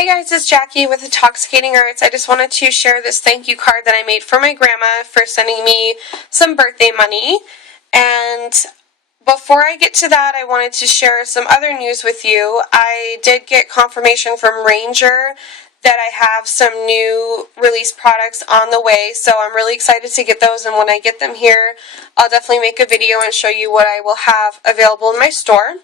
Hey guys, it's Jackie with Intoxicating Arts. I just wanted to share this thank you card that I made for my grandma for sending me some birthday money. And before I get to that, I wanted to share some other news with you. I did get confirmation from Ranger that I have some new release products on the way, so I'm really excited to get those, and when I get them here, I'll definitely make a video and show you what I will have available in my store.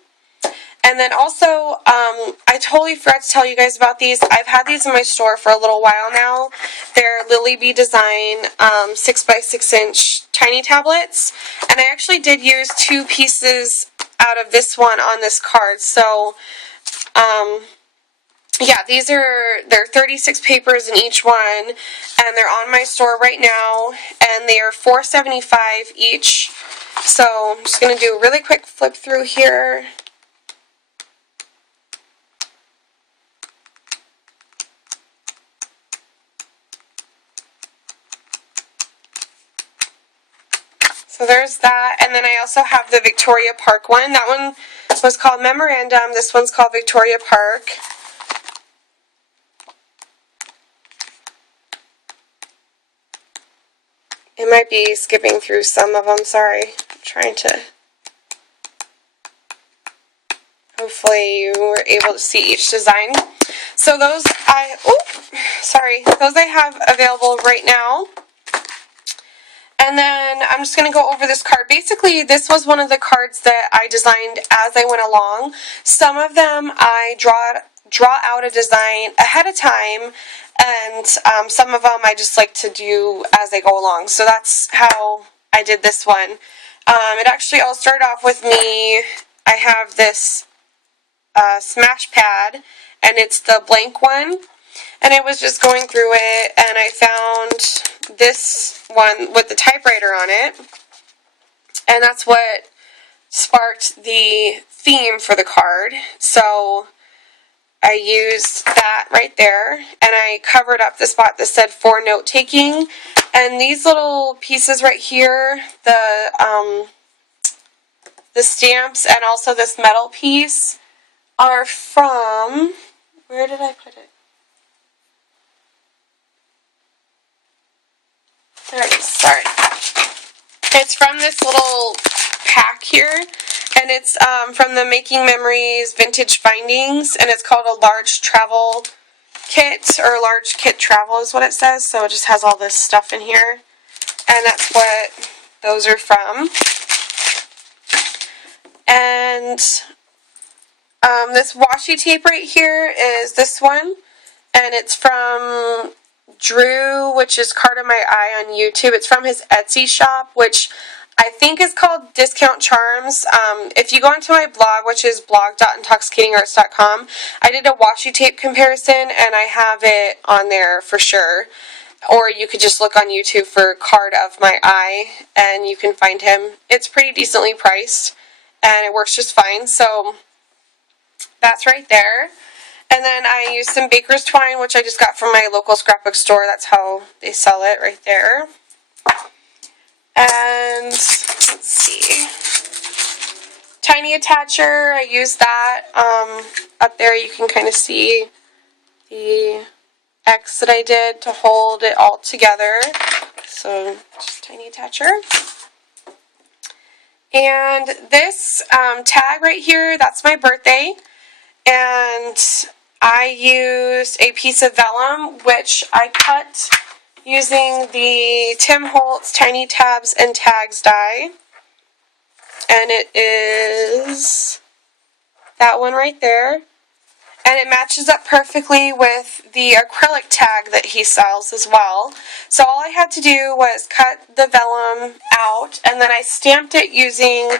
And then also, I totally forgot to tell you guys about these. I've had these in my store for a little while now. They're Lily Bee Design 6x6 inch tiny tablets. And I actually did use 2 pieces out of this one on this card. So, yeah, they're 36 papers in each one. And they're on my store right now. And they are $4.75 each. So, I'm just going to do a really quick flip through here. So there's that, and then I also have the Victoria Park one. That one was called Memorandum. This one's called Victoria Park. It might be skipping through some of them, sorry. I'm trying to... Hopefully you were able to see each design. So those those I have available right now. And then I'm just going to go over this card. Basically, this was one of the cards that I designed as I went along. Some of them I draw out a design ahead of time, and some of them I just like to do as I go along. So that's how I did this one. It actually all started off with me. I have this smash pad, and it's the blank one. And I was just going through it, and I found this one with the typewriter on it, and that's what sparked the theme for the card. So I used that right there, and I covered up the spot that said for note taking. And these little pieces right here, the stamps and also this metal piece are from, where did I put it? There it is, sorry. It's from this little pack here, and it's from the Making Memories Vintage Findings, and it's called a large travel kit, or large kit travel is what it says, so it just has all this stuff in here, and that's what those are from. And this washi tape right here is this one, and it's from Drew, which is Card of My Eye on YouTube. It's from his Etsy shop, which I think is called Discount Charms. If you go onto my blog, which is blog.intoxicatingarts.com, I did a washi tape comparison, and I have it on there for sure. Or you could just look on YouTube for Card of My Eye, and you can find him. It's pretty decently priced, and it works just fine. So that's right there. And then I used some baker's twine, which I just got from my local scrapbook store. That's how they sell it right there. And let's see. Tiny attacher, I used that. Up there you can kind of see the X that I did to hold it all together. So just tiny attacher. And this tag right here, that's my birthday. And I used a piece of vellum, which I cut using the Tim Holtz Tiny Tabs and Tags die. And it is that one right there. And it matches up perfectly with the acrylic tag that he sells as well. So all I had to do was cut the vellum out, and then I stamped it using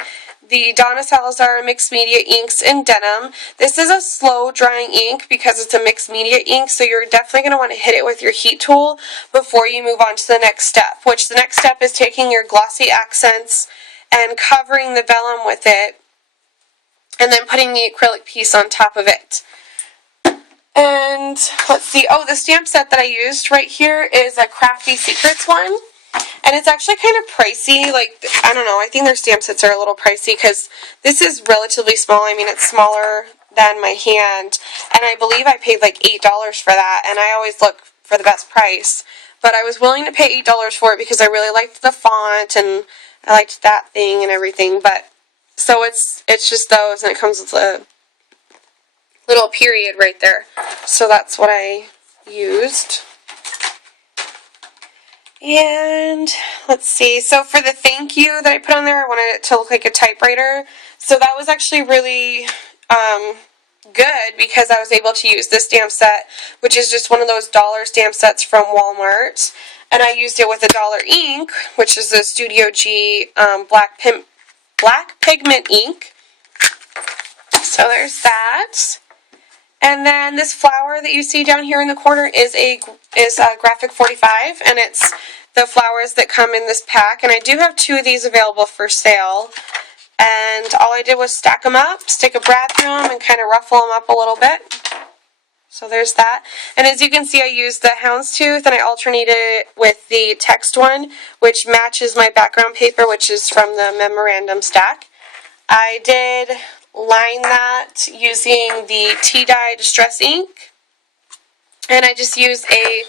the Donna Salazar Mixed Media Inks in Denim. This is a slow drying ink because it's a mixed media ink, so you're definitely going to want to hit it with your heat tool before you move on to the next step, which the next step is taking your glossy accents and covering the vellum with it, and then putting the acrylic piece on top of it. And let's see, the stamp set that I used right here is a Crafty Secrets one. And it's actually kind of pricey. Like, I don't know, I think their stamp sets are a little pricey because this is relatively small. I mean, it's smaller than my hand, and I believe I paid like $8 for that, and I always look for the best price, but I was willing to pay $8 for it because I really liked the font, and I liked that thing and everything. But so it's just those, and it comes with a little period right there, so that's what I used. And let's see, so for the thank you that I put on there, I wanted it to look like a typewriter, so that was actually really good because I was able to use this stamp set, which is just one of those dollar stamp sets from Walmart, and I used it with a dollar ink, which is the Studio G black pigment ink. So there's that. And then this flower that you see down here in the corner is a Graphic 45, and it's the flowers that come in this pack, and I do have 2 of these available for sale. And all I did was stack them up, stick a brad through them, and kind of ruffle them up a little bit. So there's that. And as you can see, I used the houndstooth, and I alternated it with the text one, which matches my background paper, which is from the memorandum stack. I did line that using the Tea-Dye Distress ink, and I just used a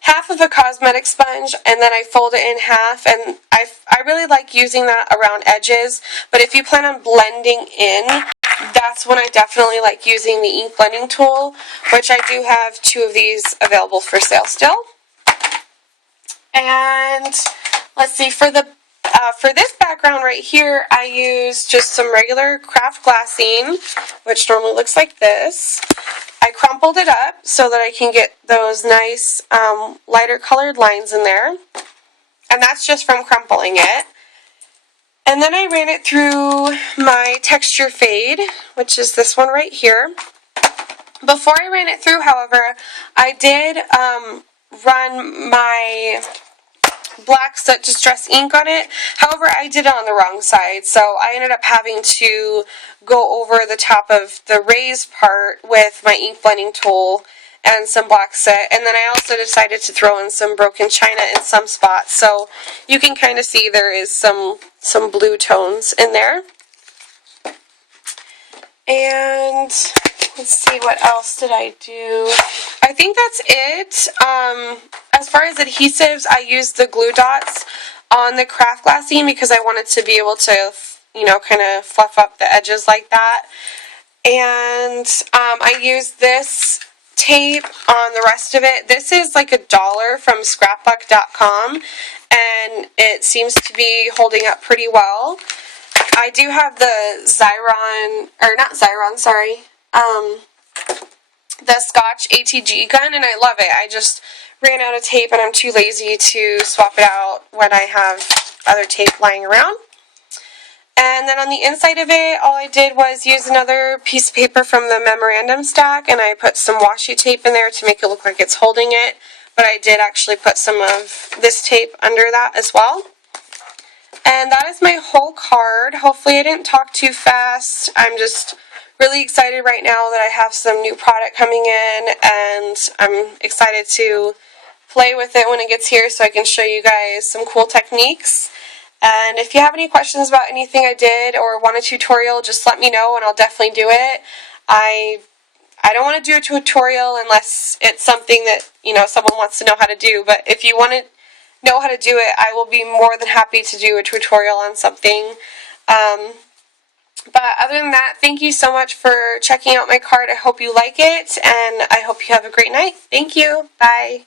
half of a cosmetic sponge, and then I fold it in half, and I really like using that around edges, but if you plan on blending in, that's when I definitely like using the ink blending tool, which I do have 2 of these available for sale still. And let's see, for this background right here, I used just some regular craft glassine, which normally looks like this. I crumpled it up so that I can get those nice lighter colored lines in there, and that's just from crumpling it. And then I ran it through my texture fade, which is this one right here. Before I ran it through, however, I did run my Black Soot Distress ink on it. However, I did it on the wrong side, so I ended up having to go over the top of the raised part with my ink blending tool and some black soot, and then I also decided to throw in some broken china in some spots, so you can kind of see there is some blue tones in there. And let's see, what else did I do? I think that's it. As far as adhesives, I used the glue dots on the craft glassine because I wanted to be able to, you know, kind of fluff up the edges like that. And I used this tape on the rest of it. This is like $1 from scrapbook.com, and it seems to be holding up pretty well. I do have the the Scotch ATG gun, and I love it. I just ran out of tape, and I'm too lazy to swap it out when I have other tape lying around. And then on the inside of it, all I did was use another piece of paper from the memorandum stack, and I put some washi tape in there to make it look like it's holding it, but I did actually put some of this tape under that as well. And that is my whole card. Hopefully I didn't talk too fast. I'm just really excited right now that I have some new product coming in, and I'm excited to play with it when it gets here so I can show you guys some cool techniques. And if you have any questions about anything I did or want a tutorial, just let me know and I'll definitely do it. I don't want to do a tutorial unless it's something that, you know, someone wants to know how to do, but if you want to know how to do it, I will be more than happy to do a tutorial on something. But other than that, thank you so much for checking out my card. I hope you like it, and I hope you have a great night. Thank you. Bye.